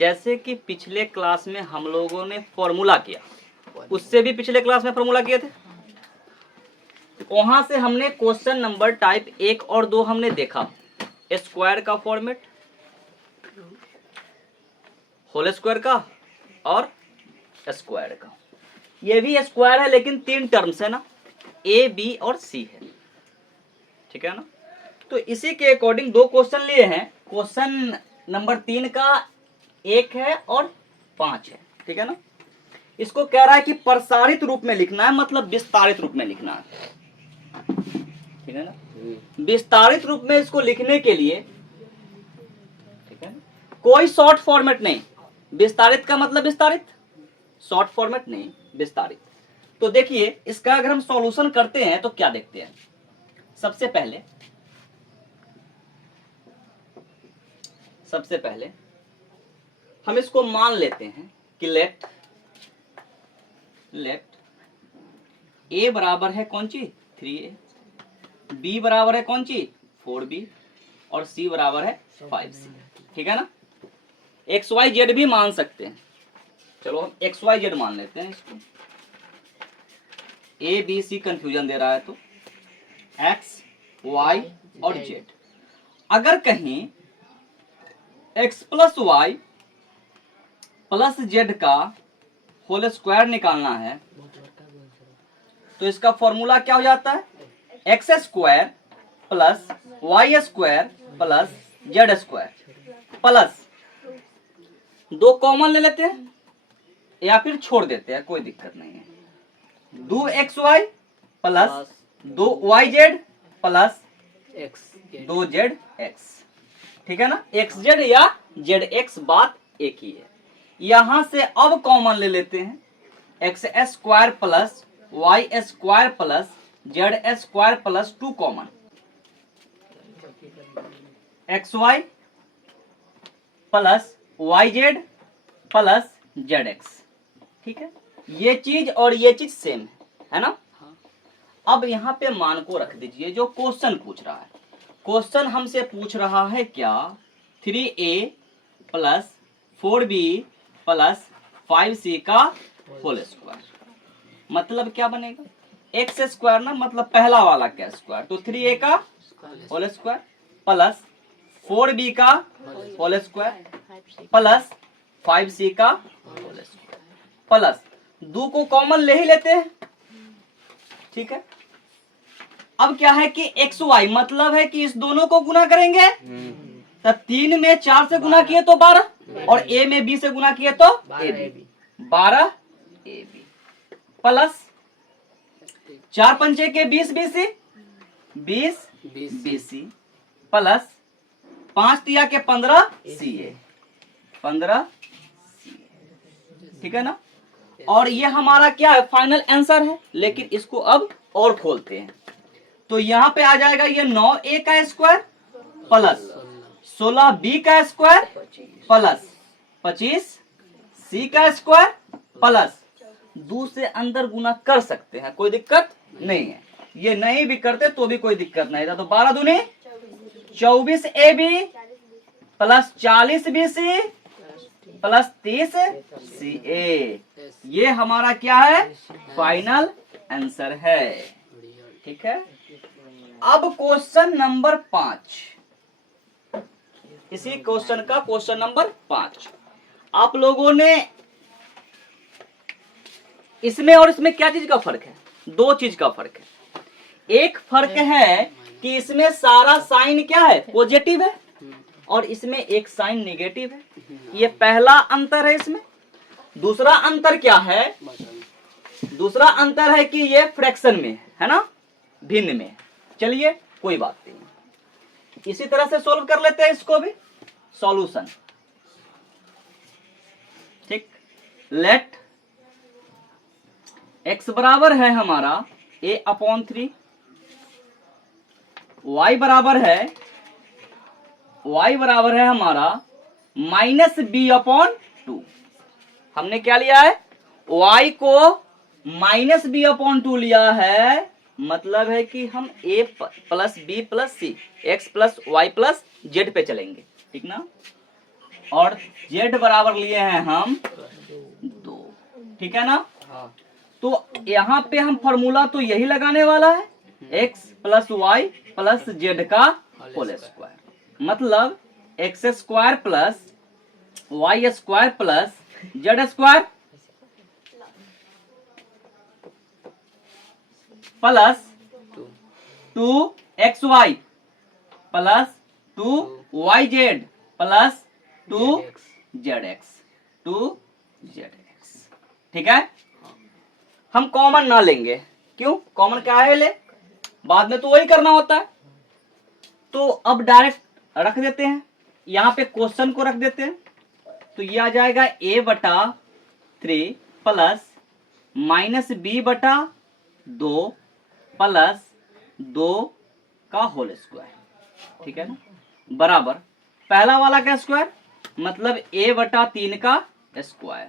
जैसे कि पिछले क्लास में हम लोगों ने फॉर्मूला किया, उससे भी पिछले क्लास में फॉर्मूला किए थे, वहां से हमने क्वेश्चन नंबर टाइप 1 और 2 हमने देखा। स्क्वायर का फॉर्मेट, होल स्क्वायर का और स्क्वायर का। ये भी स्क्वायर है लेकिन 3 टर्म्स है ना, ए बी और सी है, ठीक है ना। तो इसी के अकॉर्डिंग 2 क्वेश्चन लिए हैं। क्वेश्चन नंबर 3 का 1 है और 5 है, ठीक है ना। इसको कह रहा है कि प्रसारित रूप में लिखना है, मतलब विस्तारित रूप में लिखना है, ठीक है ना। विस्तारित रूप में इसको लिखने के लिए, ठीक है, कोई शॉर्ट फॉर्मेट नहीं। विस्तारित का मतलब विस्तारित, शॉर्ट फॉर्मेट नहीं, विस्तारित। तो देखिए इसका अगर हम सॉल्यूशन करते हैं तो क्या देखते हैं। सबसे पहले हम इसको मान लेते हैं कि लेट ए बराबर है कौन सी 3a, बी बराबर है कौन सी 4b और सी बराबर है 5c, ठीक है ना। एक्स वाई जेड भी मान सकते हैं, चलो हम एक्स वाई जेड मान लेते हैं इसको। ए बी सी कंफ्यूजन दे रहा है तो एक्स वाई और जेड। अगर कहीं X plus Y plus Z का होल स्क्वायर निकालना है तो इसका फॉर्मूला क्या हो जाता है, X square plus Y square plus Z square plus 2 common ले लेते हैं या फिर छोड़ देते हैं, कोई दिक्कत नहीं है। 2 X Y plus 2 Y Z plus 2 Z X, ठीक है ना। एक्स जेड या जेड एक्स बात एक ही है। यहां से अब कॉमन ले लेते हैं, X square plus Y square plus Z square plus 2 common, X Y plus Y Z plus Z X, ठीक है। ये चीज और ये चीज सेम है ना। अब यहाँ पे मान को रख दीजिए जो क्वेश्चन पूछ रहा है। क्वेश्चन हमसे पूछ रहा है क्या, 3a plus 4b plus 5c का होल स्क्वायर। मतलब क्या बनेगा, एक्स स्क्वायर ना, मतलब पहला वाला का स्क्वायर, तो 3a का होल स्क्वायर प्लस 4b का होल स्क्वायर प्लस 5c का होल स्क्वायर प्लस 2 को कॉमन ले ही लेते हैं, ठीक है। अब क्या है कि एक्स वाई मतलब है कि इस दोनों को गुना करेंगे, तब 3 में 4 से गुना किए तो 12 और a में b से गुना किए तो 12 ab प्लस 4 पंचे के 20 bc प्लस 5 तिया के 15 ca, ठीक है ना। और ये हमारा क्या है, फाइनल आंसर है। लेकिन इसको अब और खोलते हैं तो यहाँ पे आ जाएगा ये 9a का स्क्वायर प्लस 16b का स्क्वायर प्लस 25c का स्क्वायर प्लस 2 से अंदर गुना कर सकते हैं, कोई दिक्कत नहीं है। ये नहीं भी करते तो भी कोई दिक्कत नहीं था। तो 12 दूनी 24ab plus 40bc plus 30ca, ये हमारा क्या है, फाइनल आंसर है, ठीक है। अब क्वेश्चन नंबर 5, इसी क्वेश्चन का क्वेश्चन नंबर 5 आप लोगों ने, इसमें और इसमें क्या चीज का फर्क है, 2 चीज का फर्क है। एक फर्क है कि इसमें सारा साइन क्या है, पॉजिटिव है और इसमें एक साइन नेगेटिव है, ये पहला अंतर है इसमें। दूसरा अंतर क्या है, दूसरा अंतर है कि ये फ्रैक्शन में है ना, भिन्न में। चलिए कोई बात नहीं, इसी तरह से सोल्व कर लेते हैं इसको भी। सॉल्यूशन, ठीक। लेट x बराबर है हमारा a/3, y बराबर है हमारा -b/2। हमने क्या लिया है, y को -b/2 लिया है, मतलब है कि हम a plus b plus c, x plus y plus z पे चलेंगे, ठीक ना। और z बराबर लिए हैं हम 2, ठीक है ना। हाँ। तो यहाँ पे हम फॉर्मूला तो यही लगाने वाला है, x plus Y plus Z का होल स्क्वायर, मतलब X square plus Y square plus Z square plus 2xy plus 2yz plus 2zx, ठीक है। हम कॉमन ना लेंगे, क्यों, कॉमन क्या है ले, बाद में तो वही करना होता है। तो अब डायरेक्ट रख देते हैं, यहाँ पे क्वेश्चन को रख देते हैं। तो ये आ जाएगा a/3 plus minus b/2 plus 2 का होल स्क्वायर, ठीक है ना, बराबर पहला वाला का स्क्वायर मतलब a/3 का स्क्वायर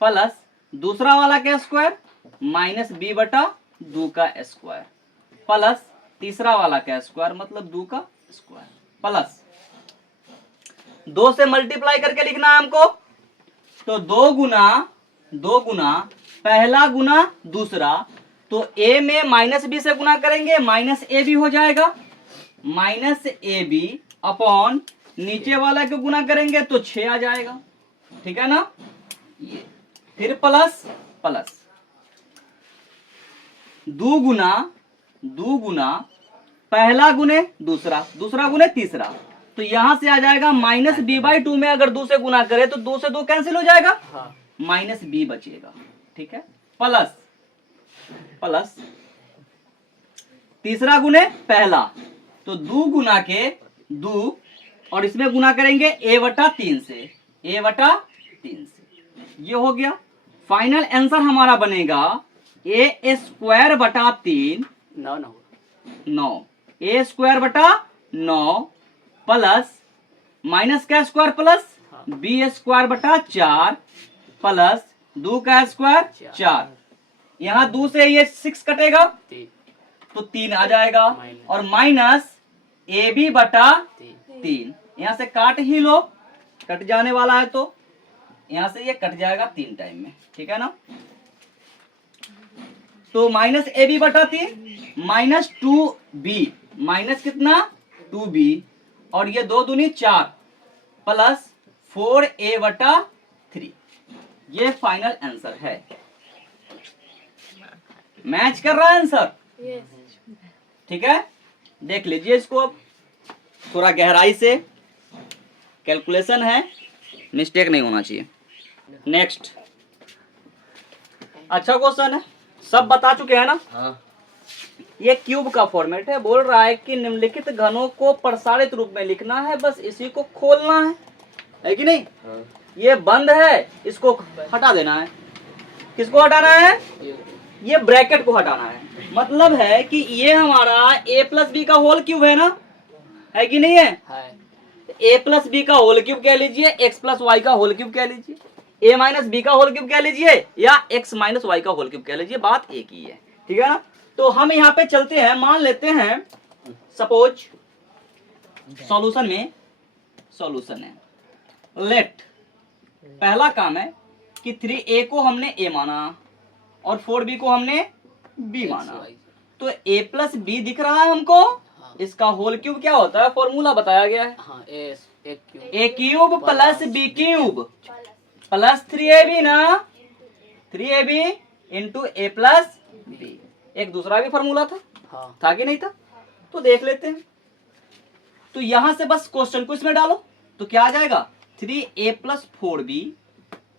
प्लस दूसरा वाला का स्क्वायर माइनस b/2 का स्क्वायर प्लस तीसरा वाला का स्क्वायर मतलब 2 का स्क्वायर प्लस 2 से मल्टीप्लाई करके लिखना है हमको। तो 2 गुना पहला गुना दूसरा, तो a में माइनस बी से गुना करेंगे माइनस ए बी हो जाएगा, माइनस ए बी अपॉन नीचे वाला को गुना करेंगे तो 6 आ जाएगा, ठीक है ना। ये फिर प्लस प्लस 2 गुना पहला गुने दूसरा, दूसरा गुने तीसरा, तो यहां से आ जाएगा माइनस b/2 में अगर 2 से गुना करे तो 2 से 2 कैंसिल हो जाएगा, माइनस b बचेगा, ठीक है। प्लस प्लस तीसरा गुने पहला, तो 2 गुना के 2 और इसमें गुना करेंगे a/3 से, a/3 से, ये हो गया। फाइनल आंसर हमारा बनेगा a²/3 9, a²/9 प्लस माइनस का स्क्वायर प्लस b² प्लस 2 का स्क्वायर 4, यहाँ 2 से ये 6 कटेगा तो 3 आ जाएगा, और माइनस ab/3, यहाँ से काट ही लो, कट जाने वाला है तो यहाँ से ये कट जाएगा 3 टाइम में, ठीक है ना। तो minus ab/3 minus 2b, minus कितना 2b, और ये 2 दूनी 4 प्लस 4a/3, ये फाइनल आंसर है। मैच कर रहा है आंसर, ठीक है। देख लीजिए इसको, अब थोड़ा गहराई से कैलकुलेशन है, मिस्टेक नहीं होना चाहिए। नेक्स्ट, अच्छा क्वेश्चन है, सब बता चुके हैं ना। हाँ। ये क्यूब का फॉर्मेट है, बोल रहा है कि निम्नलिखित घनों को प्रसारित रूप में लिखना है, बस इसी को खोलना है कि नहीं। हाँ। ये बंद है, इसको हटा देना है। किसको हटाना है, ये ब्रैकेट को हटाना है। मतलब है कि ये हमारा a+b का होल क्यूब है ना, है कि नहीं है। a+b का होल क्यूब कह लीजिए, x+y का होल क्यूब कह लीजिए, a-b का होल क्यूब कह लीजिए, या x-y का होल क्यूब कह लीजिए, बात एक ही है, ठीक है ना। तो हम यहाँ पे चलते हैं, मान लेते हैं सपोज सॉल्यूशन है, लेट पहला काम है कि 3a को हमने a माना और 4b को हमने b माना, तो a+b दिख रहा है हमको। इसका होल क्यूब क्या होता है, फॉर्मूला बताया गया है, a³ plus b³ plus 3ab ना, 3ab इंटू a+b। एक दूसरा भी फॉर्मूला था कि नहीं था, तो देख लेते हैं। तो यहां से बस क्वेश्चन को इसमें डालो तो क्या आ जाएगा, 3a + 4b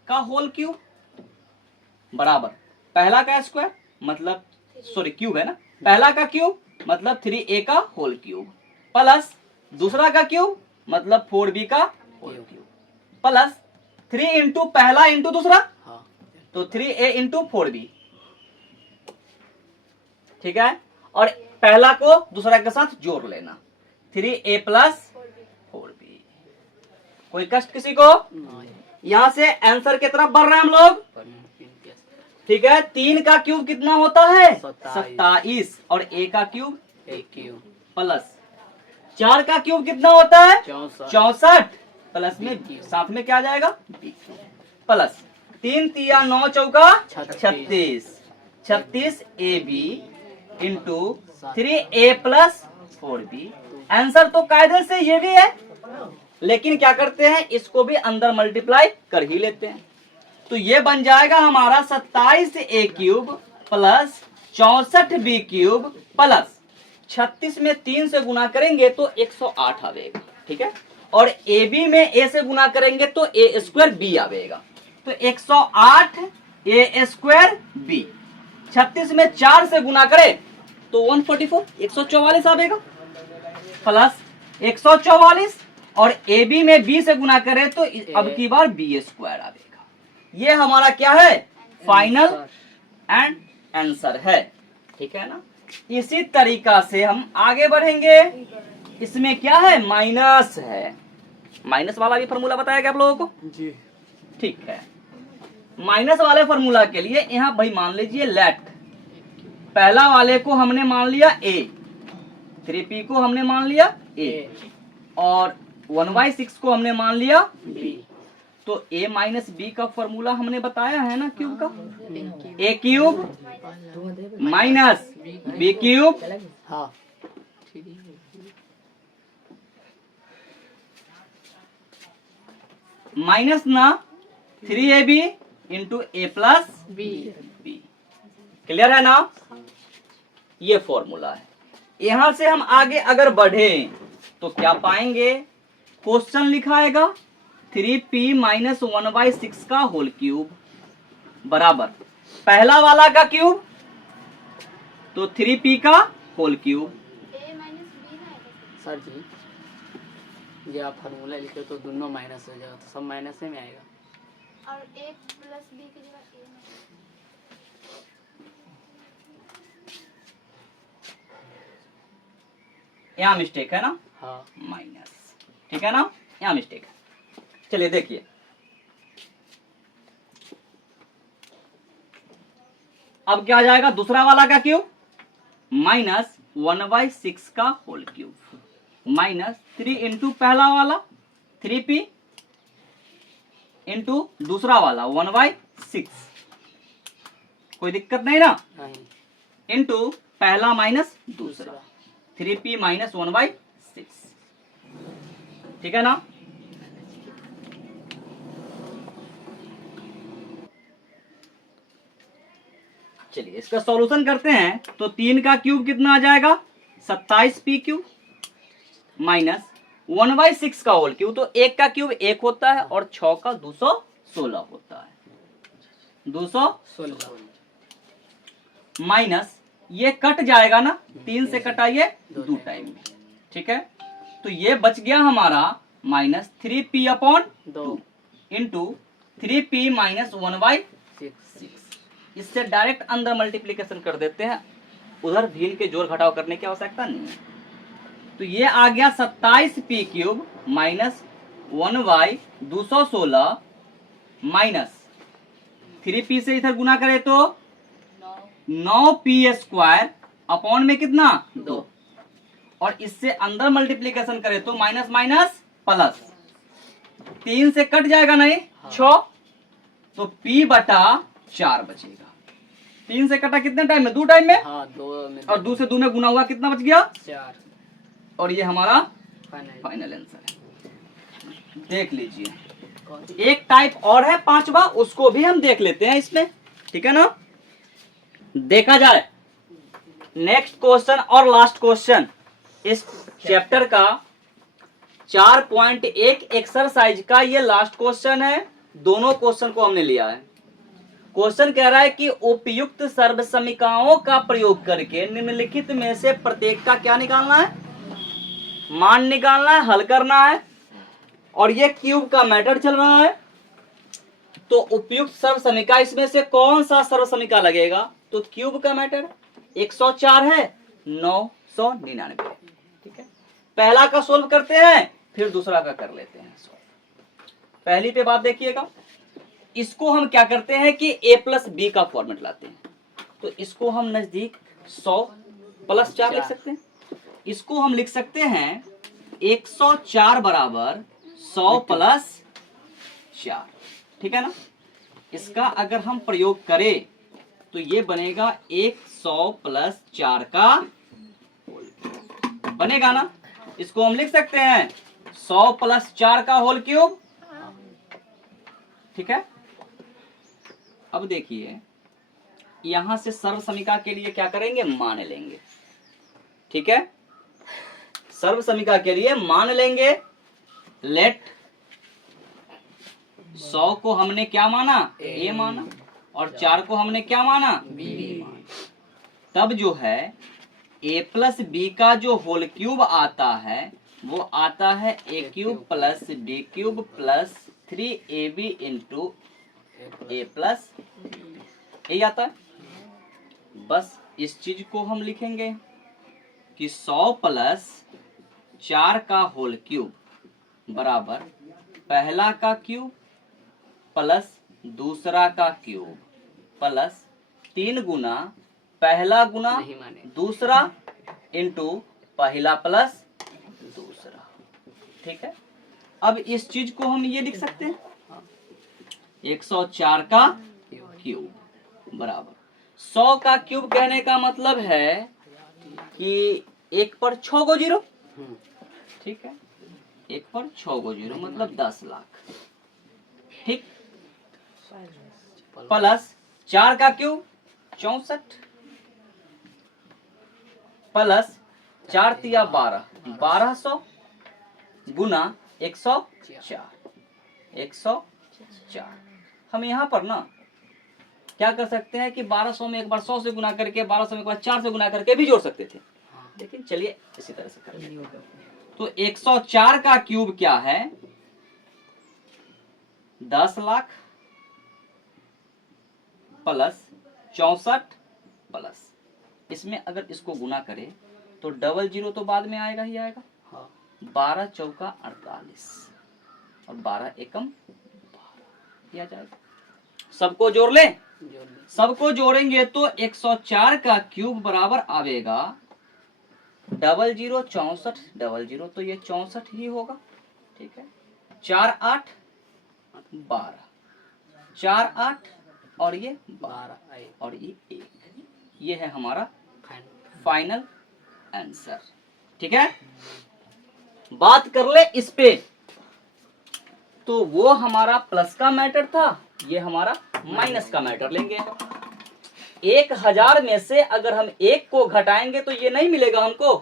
का होल क्यूब बराबर पहला का स्क्वायर मतलब क्यूब है ना, पहला का क्यूब मतलब 3a का होल क्यूब प्लस दूसरा का क्यूब मतलब 4b का होल क्यूब प्लस 3 इंटू पहला इंटू दूसरा, तो 3a इंटू 4b, ठीक है। और पहला को दूसरा के साथ जोड़ लेना, 3a + 4b। कोई कष्ट किसी को, यहां से आंसर की तरफ बढ़ रहे हैं हम लोग, ठीक है। 3 का क्यूब कितना होता है 27, और a का क्यूब प्लस 4 का क्यूब कितना होता है 64, प्लस में साथ में क्या आ जाएगा बी प्लस 3 तिया 9 चौका 36 36 A B into 3a plus 4b। Answer तो कायदे से ये भी है, लेकिन क्या करते हैं इसको भी अंदर मल्टीप्लाई कर ही लेते हैं। तो ये बन जाएगा हमारा 27a cube plus 64b cube plus 36 में 3 से गुना करेंगे तो 108 आवेगा, ठीक है। और ए बी में a से गुना करेंगे तो a स्क्वायर b आवेगा, तो 108 a स्क्वायर b। 36 में 4 से गुना करें तो 144 144 आवेगा प्लस 144 और ए बी में b से गुना करें तो अब की बार b स्क्वायर आवेगा। ये हमारा क्या है फाइनल एंड आंसर है, ठीक है ना। इसी तरीका से हम आगे बढ़ेंगे। इसमें क्या है माइनस है, माइनस वाला भी फॉर्मूला बताया गया आप लोगों को जी, ठीक है। माइनस वाले फॉर्मूला के लिए यहाँ भाई मान लीजिए लेट पहला वाले को हमने मान लिया a, 3p को हमने मान लिया a और 1/6 को हमने मान लिया b। तो a माइनस बी का फॉर्मूला हमने बताया है ना क्यूब का, a cube minus b cube हाँ माइनस ना 3ab into a plus B. Clear है ना। ये फॉर्मूला है। यहां से हम आगे अगर बढ़े तो क्या पाएंगे, क्वेश्चन लिखाएगा 3p माइनस 1/6 का होल क्यूब बराबर पहला वाला का क्यूब तो 3p का होल क्यूब। सर जी ये आप फार्मूला लिखे तो दोनों माइनस हो जाएगा, तो सब माइनस में आएगा। और एक प्लस बी की जगह ए यहाँ मिस्टेक है ना, हाँ माइनस, ठीक है ना, यहाँ मिस्टेक है। चलिए देखिए अब क्या आ जाएगा दूसरा वाला का क्यूब माइनस 1/6 का होल क्यूब माइनस 3 इंटू पहला वाला 3p इंटू दूसरा वाला 1/6, कोई दिक्कत नहीं ना, नहीं इंटू पहला माइनस दूसरा 3p माइनस 1/6, ठीक है ना। चलिए इसका सॉल्यूशन करते हैं तो 3 का क्यूब कितना आ जाएगा 27p क्यूब माइनस 1/6 का होल क्यूब, तो 1 का क्यूब 1 होता है और 6 का 216 होता है, 216 माइनस ये कट जाएगा ना, 3 से कटाइए 2 टाइम में, ठीक है। तो ये बच गया हमारा minus 3p upon 2 into 3p minus 1/6। इससे डायरेक्ट अंदर मल्टीप्लीकेशन कर देते हैं, उधर भील के जोड़ घटाव करने की आवश्यकता नहीं है। तो ये आ गया 27p cube minus 1/216 minus 3p से इधर गुना करें तो 9p स्क्वायर अपॉन में कितना 2, और इससे अंदर मल्टीप्लीकेशन करें तो माइनस माइनस प्लस 3 से कट जाएगा नहीं 6, तो p बटा 4 बचेगा। 3 से कटा कितने टाइम में 2 टाइम में, हाँ 2 में, और 2 से 2 में गुना हुआ कितना बच गया 4। और ये हमारा फाइनल फाइनल आंसर है। देख लीजिए एक टाइप और है 5वां, उसको भी हम देख लेते हैं इसमें, ठीक है ना। देखा जाए नेक्स्ट क्वेश्चन और लास्ट क्वेश्चन इस चैप्टर का 4.1 एक्सरसाइज का ये लास्ट क्वेश्चन है। दोनों क्वेश्चन को हमने लिया है। क्वेश्चन कह रहा है कि उपयुक्त सर्वसमीकरणों का प्रयोग करके निम्नलिखित में से प्रत्येक का क्या निकालना है, मान निकालना है, हल करना है, और ये क्यूब का मैटर चल रहा है। तो उपयुक्त सर्वसमीका इसमें से कौन सा सर्वसमीका लगेगा, तो क्यूब का मैटर 104 है 999, ठीक है। पहला का सोल्व करते हैं फिर दूसरा का कर लेते हैं सोल्व। पहली पे बात देखिएगा, इसको हम क्या करते हैं कि a प्लस बी का फॉर्मेट लाते हैं, तो इसको हम नजदीक 100 प्लस 4 लिख सकते हैं। इसको हम लिख सकते हैं 104 बराबर 100 प्लस 4, ठीक है ना। इसका अगर हम प्रयोग करें तो ये बनेगा 100 प्लस 4 का होल क्यूब बनेगा ना। इसको हम लिख सकते हैं 100 प्लस 4 का होल क्यूब, ठीक है। अब देखिए यहां से सर्वसमीका के लिए क्या करेंगे, मान लेंगे, ठीक है। सर्वसमीका के लिए मान लेंगे, लेट 100 को हमने क्या माना, ए माना, और 4 को हमने क्या माना, बी माना। तब जो है a प्लस बी का जो होल क्यूब आता है वो आता है A cube plus B cube plus 3ab into A plus यही आता है। बस इस चीज को हम लिखेंगे कि 100 प्लस 4 का होल क्यूब बराबर पहला का क्यूब प्लस दूसरा का क्यूब प्लस 3 गुना पहला गुना नहीं माने। दूसरा इंटू पहला प्लस दूसरा, ठीक है। अब इस चीज को हम ये लिख सकते हैं 104 का क्यूब बराबर 100 का क्यूब कहने का मतलब है कि 1 पर 6 गो जीरो, ठीक है। 1 पर 6 गो जीरो मतलब 10 लाख, ठीक। प्लस 4 का क्यूब 64 प्लस 4 तिया 12, 1200 गुना 104, 104। हम यहाँ पर ना क्या कर सकते हैं कि 1200 में एक बार 100 से गुना करके 1200 में एक बार 4 से गुना करके भी जोड़ सकते थे, लेकिन चलिए इसी तरह से करेंगे। तो 104 का क्यूब क्या है, 10 लाख प्लस 64 प्लस इसमें अगर इसको गुना करें तो डबल जीरो तो बाद में आएगा ही आएगा। 12 चौका 48 और 12 एकम 12 किया जाएगा। सबको जोड़ ले, सबको जोड़ेंगे तो 104 का क्यूब बराबर आवेगा डबल जीरो 64 डबल जीरो तो ये 64 ही होगा, ठीक है। 4 8 12 4 8 और ये 12 और ये 1, ये है हमारा फाइनल आंसर, ठीक है। बात कर ले इस पे, तो वो हमारा प्लस का मैटर था, ये हमारा माइनस का मैटर लेंगे। 1000 में से अगर हम 1 को घटाएंगे तो ये नहीं मिलेगा हमको।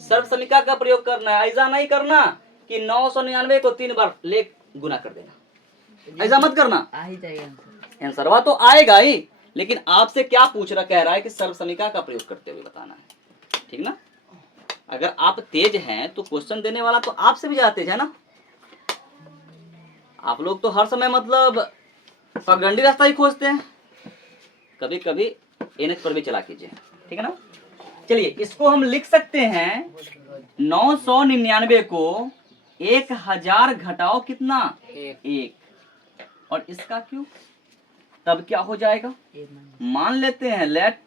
सर्वसमीका का प्रयोग करना है, ऐसा नहीं करना कि 999 को 3 बार ले गुना कर देना, ऐसा मत करना। आ ही जाएगा आंसर वह तो आएगा ही, लेकिन आपसे क्या पूछ रहा, कह रहा है कि सर्वसमीका का प्रयोग करते हुए बताना है, ठीक ना। अगर आप तेज हैं तो क्वेश्चन देने वाला तो आपसे भी ज्यादा तेज है ना। आप लोग तो हर समय मतलब पगडंडी रास्ता ही खोजते हैं, कभी कभी एनएच पर भी चला कीजिए, ठीक है ना। चलिए इसको हम लिख सकते हैं 999 को 1000 घटाओ कितना, 1 और इसका क्यों, तब क्या हो जाएगा। मान लेते हैं लेट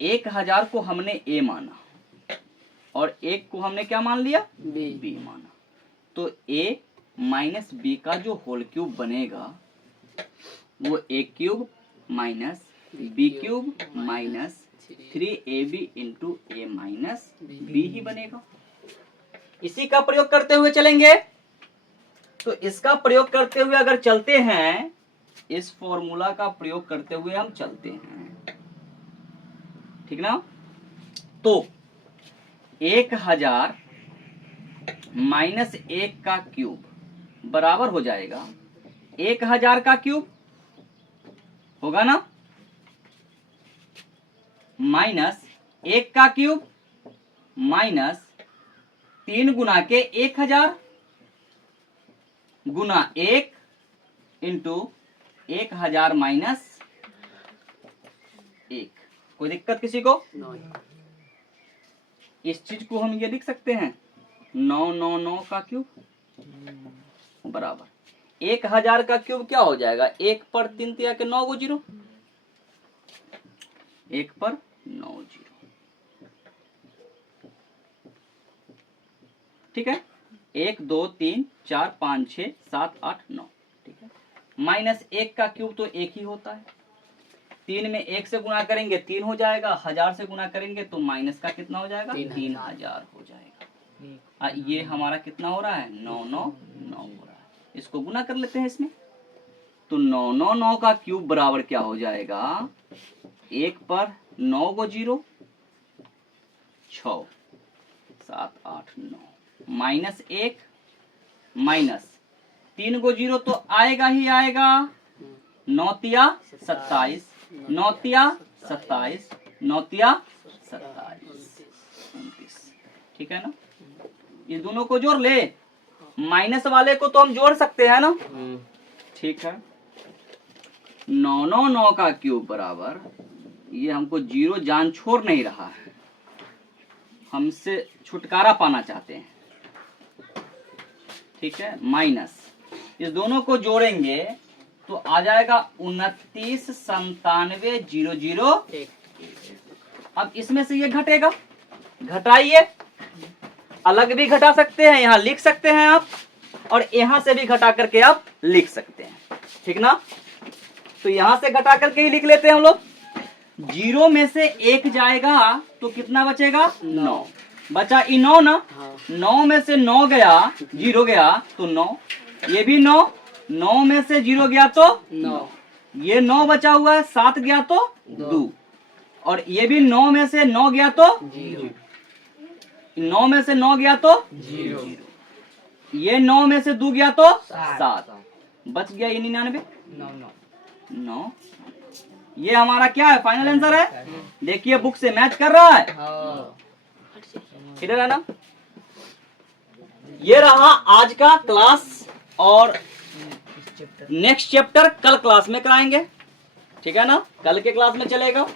1000 को हमने ए माना और 1 को हमने क्या मान लिया, बी माना। तो ए माइनस बी का जो होल क्यूब बनेगा वो A cube minus B cube minus 3ab into A minus B ही बनेगा। इसी का प्रयोग करते हुए चलेंगे, तो इसका प्रयोग करते हुए अगर चलते हैं, इस फॉर्मूला का प्रयोग करते हुए हम चलते हैं, ठीक ना। तो 1000 माइनस 1 का क्यूब बराबर हो जाएगा 1000 का क्यूब होगा ना, माइनस 1 का क्यूब माइनस 3 गुना के 1000 गुना 1 इंटू 1000 माइनस 1। कोई दिक्कत किसी को? इस चीज को हम ये लिख सकते हैं 999 का क्यूब बराबर 1000 का क्यूब क्या हो जाएगा, 1 पर 3 तिया के 9 गो जीरो, 1 पर 9 जीरो, ठीक है। 1 2 3 4 5 6 7 8 9, ठीक है। माइनस 1 का क्यूब तो 1 ही होता है। 3 में 1 से गुणा करेंगे 3 हो जाएगा, 1000 से गुणा करेंगे तो माइनस का कितना हो जाएगा, 3000 हो जाएगा। ये हमारा कितना हो रहा है, 999 हो रहा है। इसको गुना कर लेते हैं इसमें, तो 999 का क्यूब बराबर क्या हो जाएगा, 1 पर 9 गो 0, 6 7 8 9, माइनस 1 माइनस 3 गो 0 तो आएगा ही आएगा, 9 तिया 27, 9 तिया 27, 9 तिया 27, 29, ठीक है ना। इस दोनों को जोड़ ले, माइनस वाले को तो हम जोड़ सकते हैं ना, ठीक है। 999 का क्यूब बराबर, ये हमको 0 जान छोड़ नहीं रहा है, हमसे छुटकारा पाना चाहते हैं, ठीक है। माइनस इस दोनों को जोड़ेंगे तो आ जाएगा 29 97 00 1। अब इसमें से ये घटेगा, घटाइए, अलग भी घटा सकते हैं, यहाँ लिख सकते हैं आप, और यहाँ से भी घटा करके आप लिख सकते हैं, ठीक ना। तो यहाँ से घटा करके ही लिख लेते हैं हम लोग। 0 में से 1 जाएगा तो कितना बचेगा, 9 बचा, 9 ना, 9 में से 9 गया, 0 गया तो 9, ये भी 9, 9 में से 0 गया तो 9, ये 9 बचा हुआ है, 7 गया तो 2, और ये भी 9 में से 9 गया तो 0, 9 में से 9 गया तो 0, ये 9 में से 2 गया तो 7, बच गया ये 99, 9। ये हमारा क्या है, फाइनल आंसर है। देखिए बुक से मैच कर रहा है, इधर है ना। ये रहा आज का क्लास, और नेक्स्ट चैप्टर कल क्लास में कराएंगे, ठीक है ना, कल के क्लास में चलेगा।